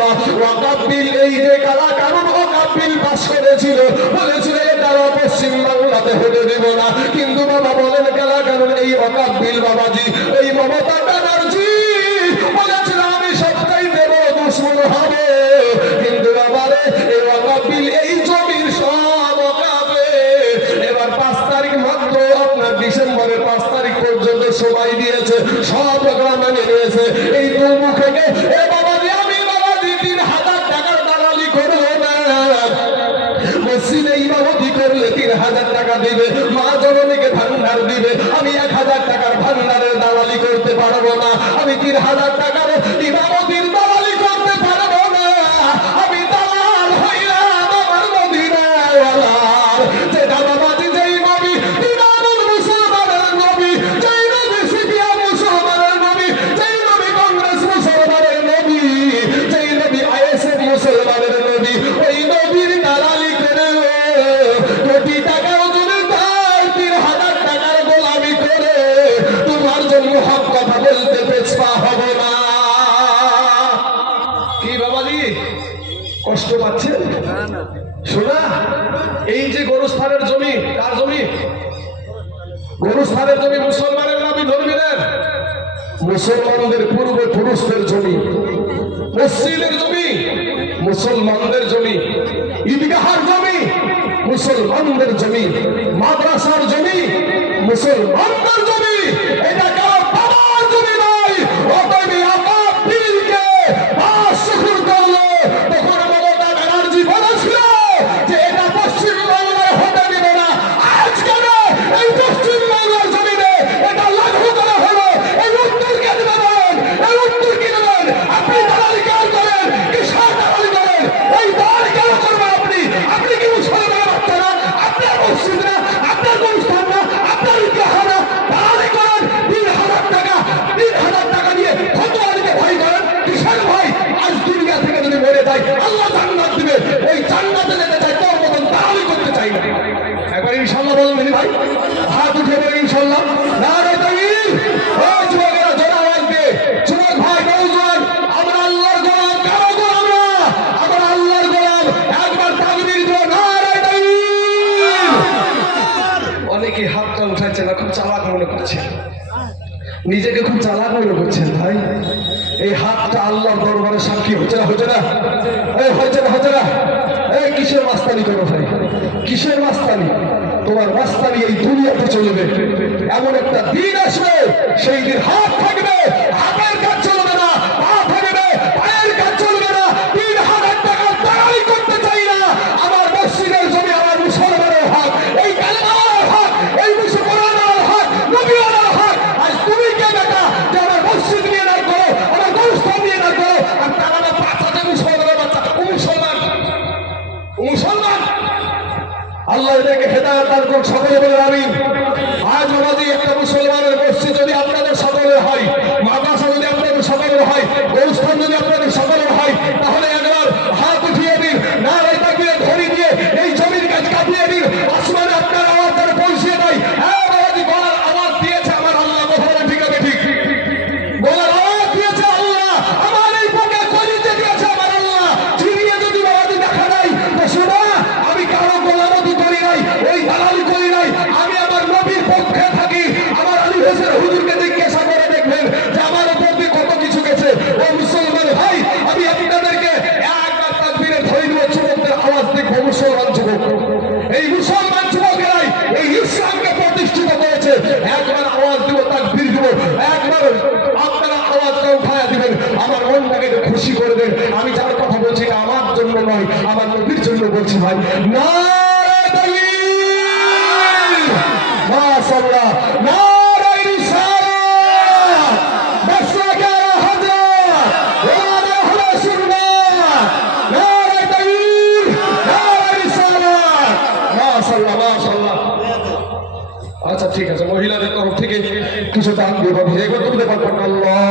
বাবা ওয়াকাব্বিল এই যে কালা কারণ ওয়াকাব্বিল বাস করেছিল, বলেছিল তারা পশ্চিম বাংলাতে হতে দেব না। কিন্তু বাবা বলেন, কালা কারণ এই ওয়াকাব্বিল বাবাজি, এই মমতা ব্যানার্জি হাজার অন্তর্জমী এটা নিজেকে খুব চালাক মনে করছেন ভাই, এই হাতটা আল্লাহ দরবারে সাক্ষী হচ্ছে না হচ্ছে না? এই হচ্ছে না হচ্ছে না? এই কিসের মাস্তানি করো ভাই? কিসের মাস্তানি? তোমার মাস্তানি এই দুনিয়াতে চলবে। এমন একটা দিন আসবে, সেই দিন হাত থাকবে, হাতের কাজ চলবে। আল্লাহ এটাকে আজ আমাদের একটা মুসলমানের মসজিদ যদি আপনাদের সকলে হয় আপনারা আওয়াজটা উঠায় দিবেন, আমার মনটাকে খুশি করে দেন। আমি যার কথা বলছি আমার জন্য নয়, আমার নবীর জন্য বলছি ভাই। না আচ্ছা ঠিক আছে, মহিলাদের তরফ থেকে কিছু দান দিয়ে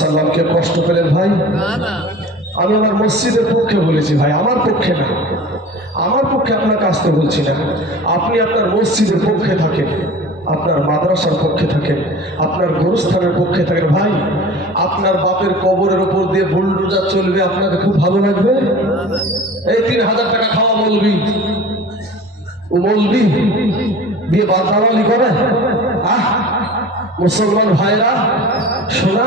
সাল্লামকে কষ্ট ভাই। আমি মসজিদের পক্ষে বলেছি ভাই, আমার পক্ষে আমার পক্ষে আপনার বলছি না। আপনি আপনার মসজিদের পক্ষে থাকেন। আপনার মাদ্রাসার পক্ষে থাকেন, আপনার গোরস্থানের পক্ষে থাকেন। ভাই, আপনার বাপের কবরের ওপর দিয়ে বুলডোজার চলবে, আপনাকে খুব ভালো লাগবে? এই তিন হাজার টাকা খাওয়া বলবি ও বলবি দিয়ে বাদাওয়ালি করে? আহ, মুসলমান ভাইরা, শোনা,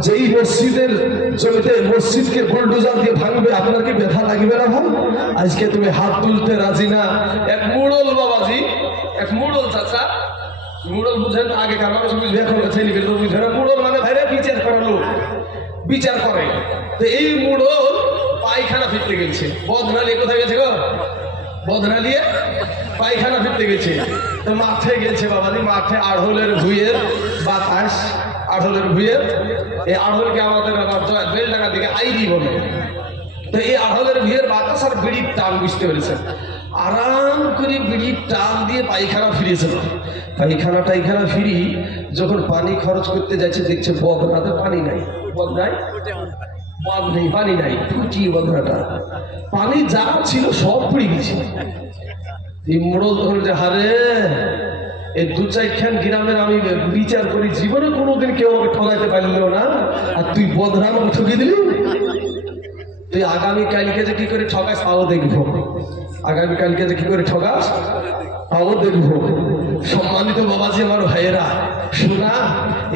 যেই মসজিদের জমিতে মসজিদকে বুলডোজার দিয়ে ভাঙবে, আপনার কি ব্যথা লাগবে না ভাই? আজকে তুমি হাত তুলতে রাজি না। এক মুড়ল বাবাজি, এক মুড়ল চাচা মুড়ল বুঝেন আগেকার মানুষ বুঝবে, এখন ছেলে পেলে তো বুঝে না। মুড়ল মানে ভাইরা বিচার করা লোক। বিচার করে। তো এই মুড়ল পায়খানা ফিরতে গেছে। বদনালিয়ে কোথায় গেছে গো? বদনালিয়ে পায়খানা ফিরতে গেছে। তো মাঠে গেছে বাবাজি, মাঠে আড়হলের ভুইয়ের বাতাস, আড়হলের ভুইয়ের। এই আড়হলকে আমাদের বেলডাঙ্গার দিকে আইডি বলে। তো এই আড়হলের ভিড়ের বাতাস আর বিড়ির টান বুঝতে পেরেছেন। আরাম করে বিড়ির টান দিয়ে পায়খানা ফিরিয়েছিল পায়খানা টাইখানা ফিরি, যখন পানি খরচ করতে যাচ্ছে, দেখছে বগনাতে পানি নাই। বগনায় বগ নেই, পানি নাই ফুটি বগনাটা পানি যা ছিল সব পড়ে গেছে। এই মোড়ল তখন যে হারে এই দু চারখান গ্রামের আমি বিচার করি, জীবনে কোনোদিন কেউ আমাকে ঠকাইতে পারল না। আর তুই বদনাম ঠকিয়ে দিলি? তুই আগামী কালকে যে কি করে ঠকাস, তাও দেখব। আগামী কালকে যে কি করে ঠকাস তাও দেখব সম্মানিত বাবাজি আমার ভাইয়েরা, শোনা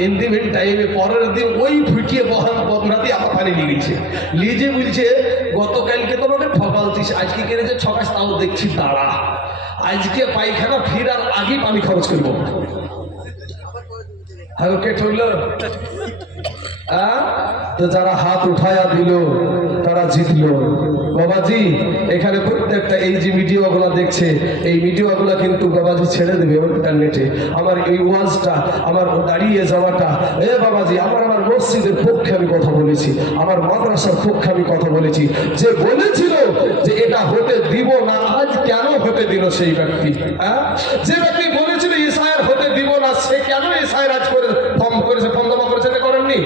এন্ডিমেন্ট টাইমে পরের দিন ওই ফুটিয়ে বহান বদনাতে আমার পানি গেছে লিজে বলছে, গতকালকে তোমাকে ঠকালতিস আজকে কেড়ে যে ঠকাস তাও দেখছি, দাঁড়া। আজকে পায়খানা ফিরার আগে পানি খরচ করব। হ্যালো কে ঠকলো আহ? তো যারা হাত উঠায়া দিল, তারা জিতলো। বাবাজি, এখানে প্রত্যেকটা এই যে মিডিয়াগুলো দেখছে, এই মিডিয়াগুলো কিন্তু বাবাজি ছেড়ে দেবে ইন্টারনেটে। আমার এই ওয়াজটা, আমার দাঁড়িয়ে যাওয়াটা, এ বাবাজি, আমার আমার মসজিদের পক্ষে আমি কথা বলেছি, আমার মাদ্রাসার পক্ষে আমি কথা বলেছি। যে বলেছিল যে এটা হতে দিব না, আজ কেন হতে দিল সেই ব্যক্তি হ্যাঁ? যে ব্যক্তি বলেছিল ইসায়ের হতে দিব না সে কেন ইসায়ের আজ করে ফর্ম করেছে ফর্ম জমা করেছে এটা করেননি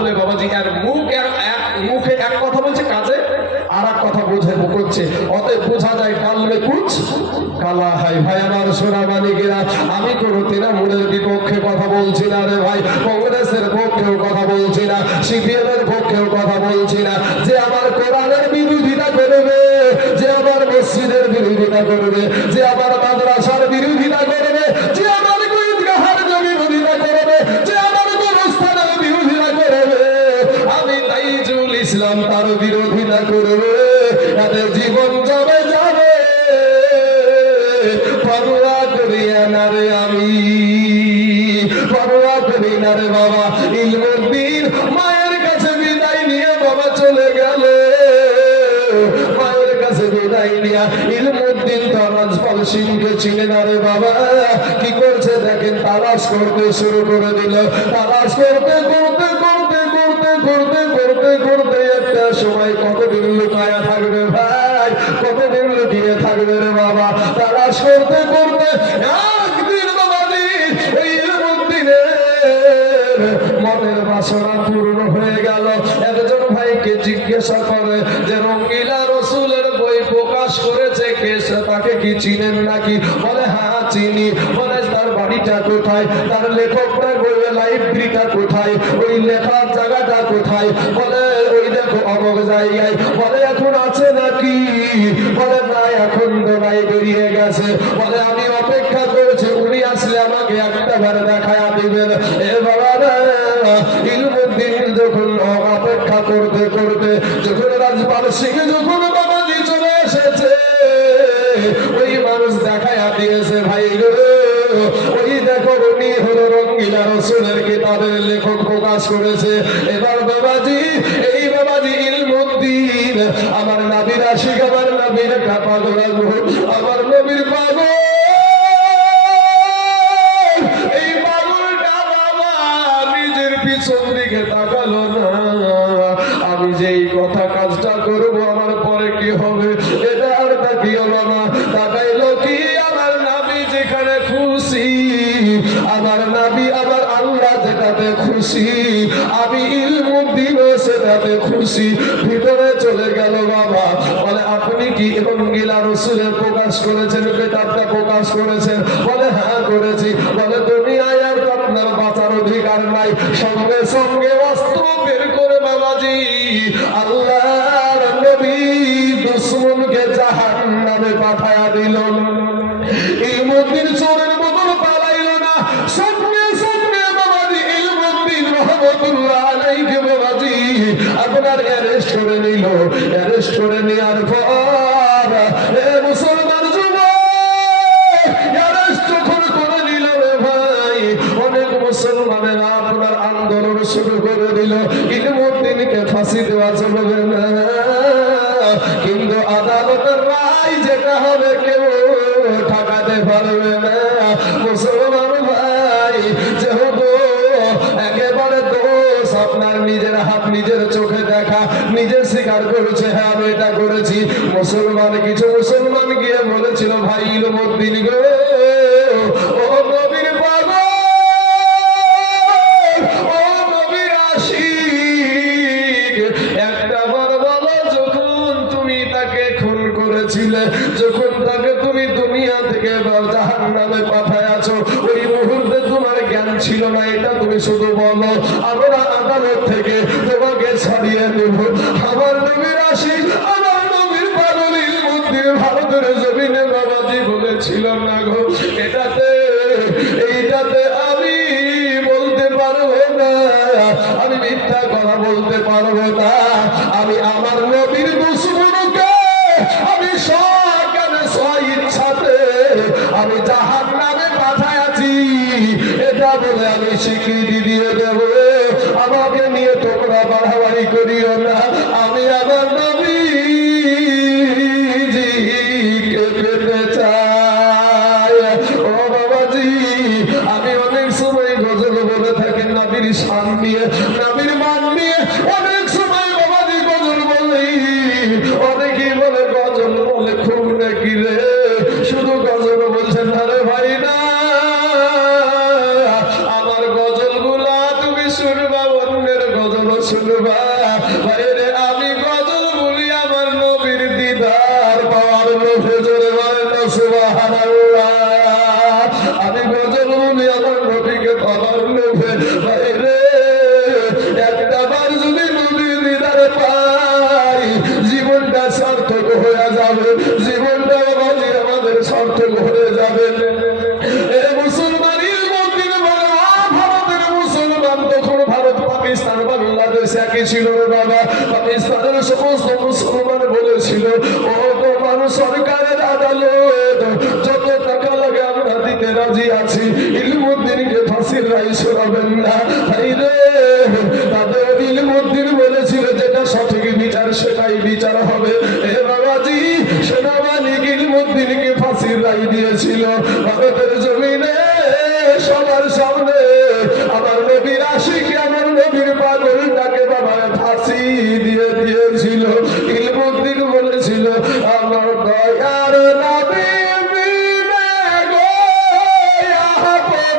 তাহলে বাবাজি এর মুখ এর এক মুখে এক কথা বলছে কাজে আর এক কথা বোঝে করছে। অতএব বোঝা যায় কালবে কুচ? কালা হাই ভাই, আমার সোনা মানিকেরা আমি কোনো তৃণমূলের বিপক্ষে কথা বলছি না রে ভাই, কংগ্রেসের পক্ষেও কথা বলছি না সিপিএম এর পক্ষেও কথা বলছি না। যে আমার কোরআনের বিরোধিতা করবে, যে আমার মসজিদের বিরোধিতা করবে বাসনা পূর্ণ হয়ে গেল। একজন ভাইকে জিজ্ঞাসা করে যে, রঙ্গিলা রসুলের বই প্রকাশ করেছে কে? তাকে কি চিনেন নাকি? বলে হ্যাঁ চিনি। বলে, তার বাড়িটা কোথায়? তার লেখকটা লাইব্রেরিটা কোথায়? ওই লেখার জায়গাটা কোথায়? বলে, ওই দেখো জায়গায়। বলে, এখন আছে নাকি? বলে, না, এখন বেরিয়ে গেছে। বলে, আমি অপেক্ষা করেছি, উনি আসলে আমাকে একটা ঘরে দেখায় দিবেন। এ বাবা করতে করতে যখন রাজপাল সিং যখন বাবাজি চলে এসেছে, ওই মানুষ দেখায়া দিয়েছে, ভাই ওই দেখো, উনি হল রঙ্গিলা রসুলের কিতাবের লেখক প্রকাশ করেছে। এবার বাবাজি, এই বাবাজি ইলমুদ্দিন, আমার নাবির আশিক, আমার নাবির কাপা আমার নবীর পা করেছেন কিতাবটা প্রকাশ করেছেন। বলে হ্যাঁ করেছি। বলে, তুমি আয়ার আপনার বাঁচার অধিকার নাই। সঙ্গে সঙ্গে অস্ত্র বের করে বাবাজি। আল্লাহ না। আপনার অ্যারেস্ট করে নিল। অ্যারেস্ট করে নেওয়ার পর করিও না।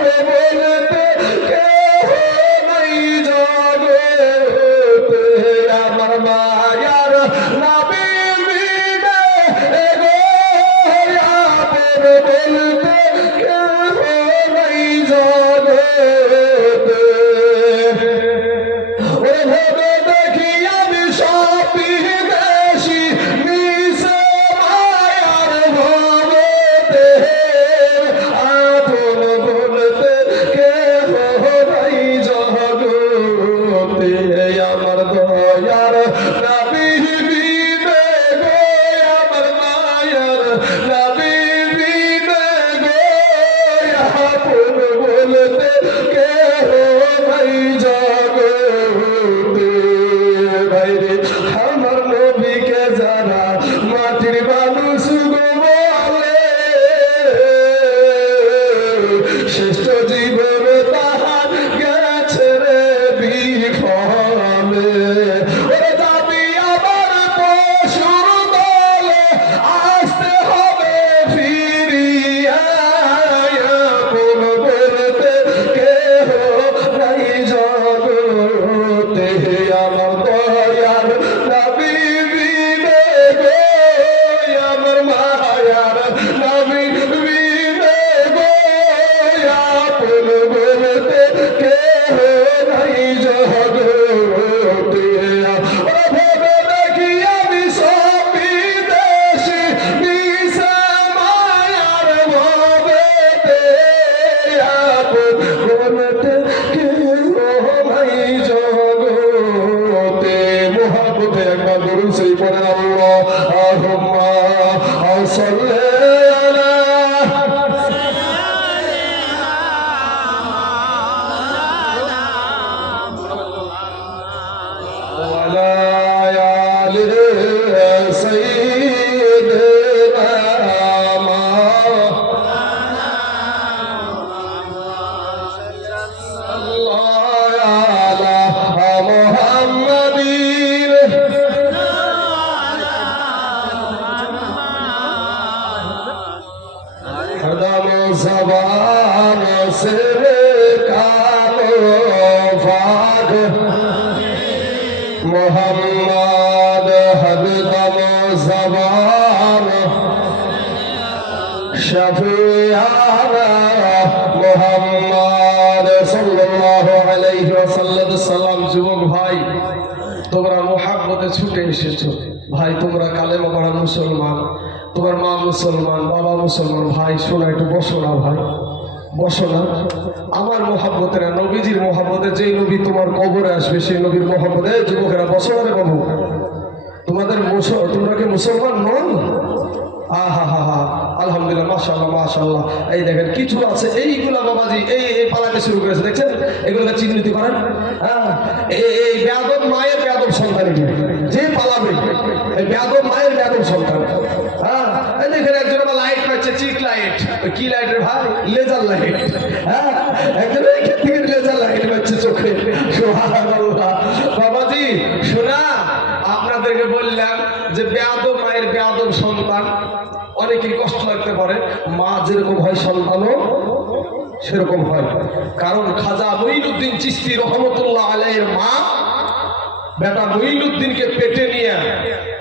বলতে ভাই, তোমরা মোহাম্মদে ছুটে এসেছ। ভাই, তোমরা কালেমা পড়া মুসলমান, তোমার মা মুসলমান, বাবা মুসলমান, ভাই, শোনা, একটু বসো না ভাই। বসো না। আমার মোহাব্বতেরা নবীজির মোহাব্বতে যেই নবী তোমার কবরে আসবে, সেই নবীর মোহাব্বতে যুবকেরা, বসো না রে বাবু। তোমাদের তোমরা কি মুসলমান নন? আহা হা হা আলহামদুলিল্লাহ মাশাল্লাহ এই দেখেন কিছু আছে এইগুলা এই এই দেখছেন? হ্যাঁ এই- মায়ের যে এই বেয়াদব সন্তান হ্যাঁ এই দেখেন একজন আবার লাইট পাচ্ছে চিক লাইট ওই কি ভাই? লেজার লাইট হ্যাঁ? থেকে লেজার লাইট পাচ্ছে চোখে। বাবাজি, শোনা, আপনাদেরকে বললাম যে বেয়াদব মায়ের বেয়াদব সন্তান অনেকেই কষ্ট লাগতে পারে। মা যেরকম হয় সন্তানও সেরকম হয়। কারণ খাজা মঈনুদ্দিন চিস্তি রহমতুল্লাহ আলাইয়ের মা বেটা মঈনুদ্দিনকে পেটে নিয়ে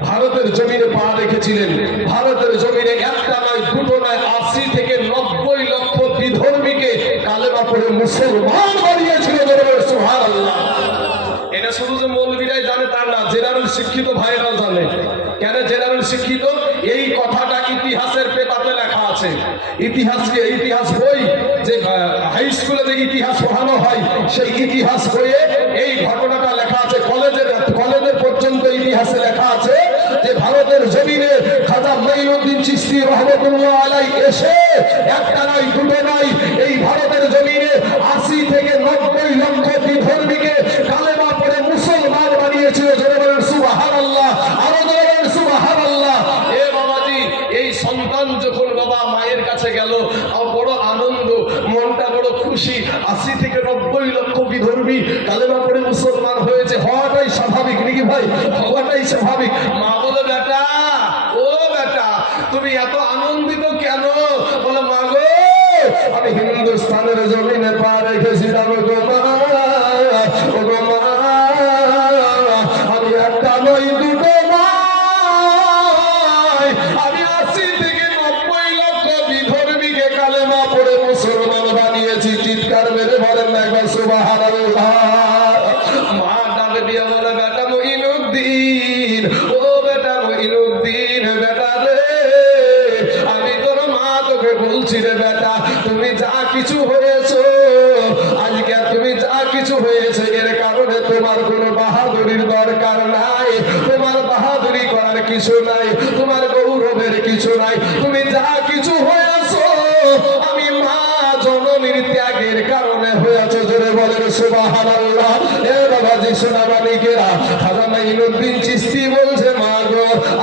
ভারতের জমিনে পা রেখেছিলেন। ভারতের জমিনে একটা নয়, দুটো নয়, আশি থেকে নব্বই লক্ষ বিধর্মীকে কালেমা পড়ে মুসলমান বানিয়েছিল এটা শুধু যে মৌলবীরাই জানে তার না, জেনারেল শিক্ষিত ভাইয়েরাও জানে। কেন জেনারেল শিক্ষিত? এই কথাটা ইতিহাসের পেপাতে লেখা আছে। ইতিহাসকে ইতিহাস বই? যে হাই স্কুলে যে ইতিহাস পড়ানো হয়, সেই ইতিহাস বইয়ে এই ঘটনাটা লেখা আছে। কলেজের কলেজের পর্যন্ত ইতিহাসে লেখা আছে যে, ভারতের জমিনে খাজা মঈনুদ্দিন চিস্তি রহমতুল্লাহ আলাই এসে, একটা নয়, দুটো নয়, এই ভারতের জমিনে Salvatore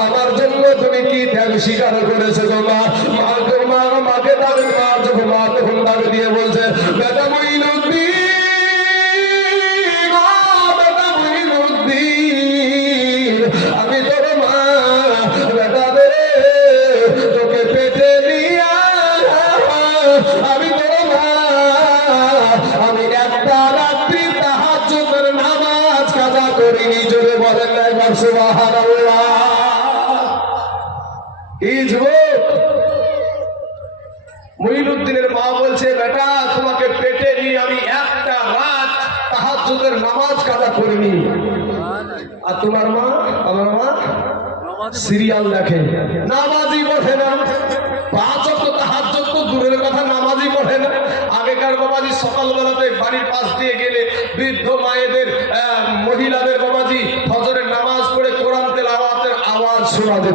আমার জন্য তুমি কি ত্যাগ স্বীকার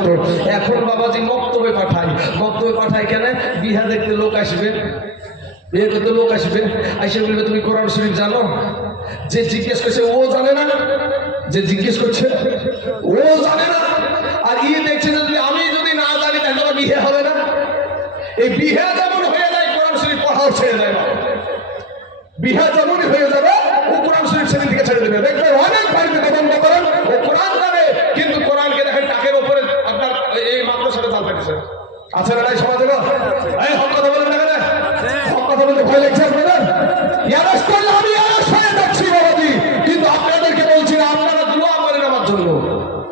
যেত এখন বাবাজি মক্তবে পাঠায়। মক্তবে পাঠায় কেন? বিহা দেখতে লোক আসবে। বিয়ে করতে লোক আসবে। আইসে বলবে, তুমি কোরআন শরীফ জানো? যে জিজ্ঞেস করছে, ও জানে না? যে জিজ্ঞেস করছে, ও জানে না? আর ইয়ে দেখছে যে আমি যদি না জানি, তাহলে বিয়ে হবে না? এই বিয়ে যেমন হয়ে যায় কোরআন শরীফ পড়াও ছেড়ে যায় না বিহা যেমনই হয়ে যাবে ও কোরআন শরীফ সেদিন থেকে ছেড়ে দেবে দেখবে অনেক বাড়িতে তদন্ত করেন ও কোরআন জানে কিন্তু কোরআনকে দেখেন টাকের ওপরে আপনার এই মাদ্রাসাটা জাল পেটেছে আছে না নাই সমাজে গো? এই হক কথা বলেন না কেন? হক কথা বলতে ভয় লাগছে আপনাদের অ্যারেস্ট করলে আমি অ্যারেস্ট হয়ে বাবাজি। কিন্তু আপনাদেরকে বলছি না, আপনারা দোয়া করেন আমার জন্য।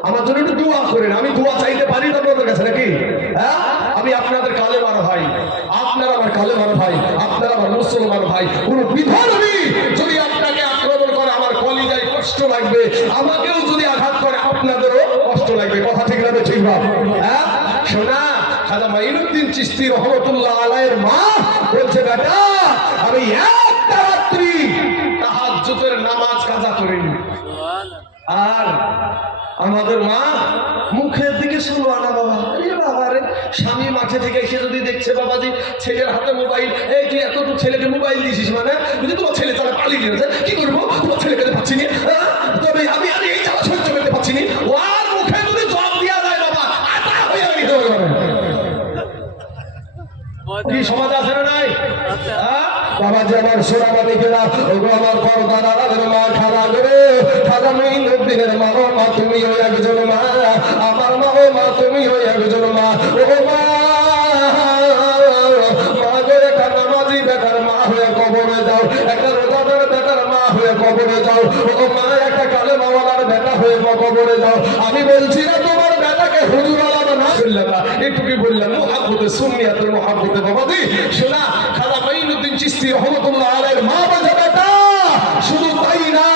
আমার জন্য একটু দোয়া করেন। আমি দোয়া চাইতে পারি না আপনাদের কাছে নাকি? হ্যাঁ? আমি আপনাদের কালে মার ভাই। আপনারা আমার কালে মার ভাই। আপনারা আমার মুসলমান ভাই। কোন বিধর্মী যদি আপনাকে আক্রমণ করে, আমার কলিজায় কষ্ট লাগবে। আমাকেও যদি আঘাত করে, আপনাদেরও কষ্ট লাগবে। কথা ঠিক না ঠিক ভাব হ্যাঁ? শোনা, খাজা মাইনুদ্দিন চিস্তি রহমতুল্লাহ আলাইয়ের মা বলছে, বেটা, আমি একটা ছেলেকে মোবাইল দিয়েছিস মানে? বুঝলি তোমার ছেলে তারা পালিয়ে গেছে কি করব? তোমার ছেলেকে পাচ্ছি না? তবে আমি আর এই জ্বালা সহ্য করতে পারছি না। ও আর মুখে যদি জল দিয়া যায় বাবা কি সমাজ আছে না নাই? বাবা যে আমার সোনা আমার মা খালা করে একজন মা। যাও, ও মা, একটা কালে মামালার বেটা হয়ে কবরে যাও। আমি বলছি না, তোমার বেটাকে হুজুর আলাদা না। বললাম না একটুকি বললাম মোহাব্বতে সুন্নিয়াতের মোহাব্বতে বাবাদি শোনা খালা মাইনুদ্দিন চিস্তি রহমতুল্লাহ আলাইহির মা বাজা বেটা শুধু তাই না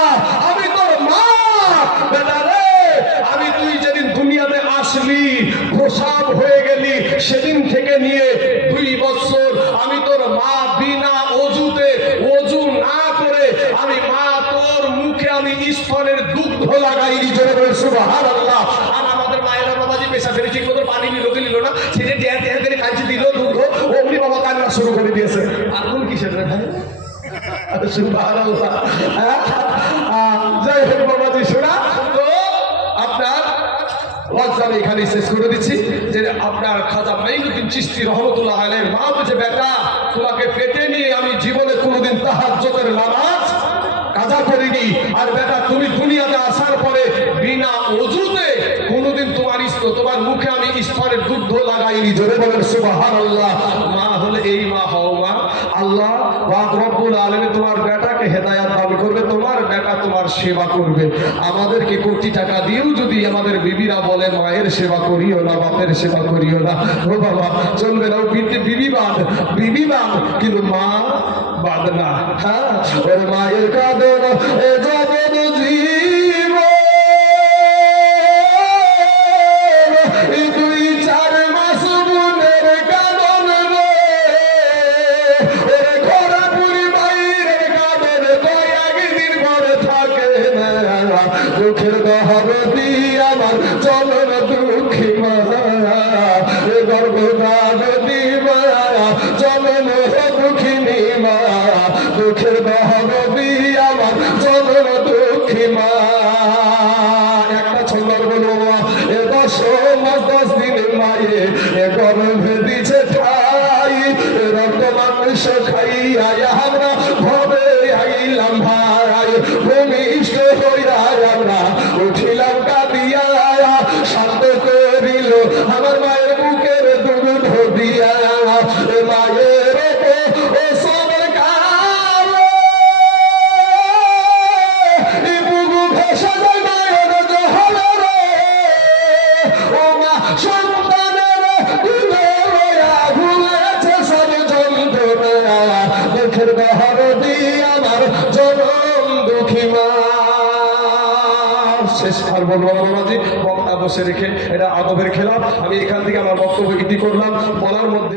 আমি তোর মা বেটা রে আমি তুই যেদিন দুনিয়াতে আসলি প্রসাব হয়ে গেলি সেদিন থেকে নিয়ে দুই বছর আমি তোর মা বিনা অজুতে অজু না করে আমি মা তোর মুখে আমি স্তনের দুগ্ধ লাগাই জোরে বলে সুবহানাল্লাহ। আর আমাদের মায়েরা বাবাজি পেশা ফেলে ঠিক মতো পানি নিল কি নিল না? ছেলে ডেয়ার ডেয়ার করে কাঁচি দিল দুগ্ধ অমনি বাবা কান্না শুরু করে দিয়েছে। আর কোন কিসের রে ভাই? সুবহানাল্লাহ। হ্যাঁ? যাই হোক বাবাজি শোনা তো আপনার আমি এখানে শেষ করে দিচ্ছি। যে আপনার খাজা মাইনুদ্দিন চিস্তি রহমতুল্লাহ মা বলছে বেটা তোমাকে পেটে নিয়ে আমি জীবনে কোনোদিন তাহাজ্জুদের নামাজ কাজা করিনি। আর বেটা তুমি দুনিয়াতে আসার পরে বিনা অজুতে কোনোদিন তোমার তোমার মুখে আমি ঈশ্বরের দুগ্ধ লাগাইনি। জোরে বলেন সুবাহ মা হলে এই মা পাক আমাদের বিবিরা বলে, মায়ের সেবা করিও না, বাপের সেবা করিও না। ও বাবা, চলবে না, ও বিবি বিবি বিবি বাদ কিন্তু মা বাদ না। হ্যাঁ এ দশ মাস দশ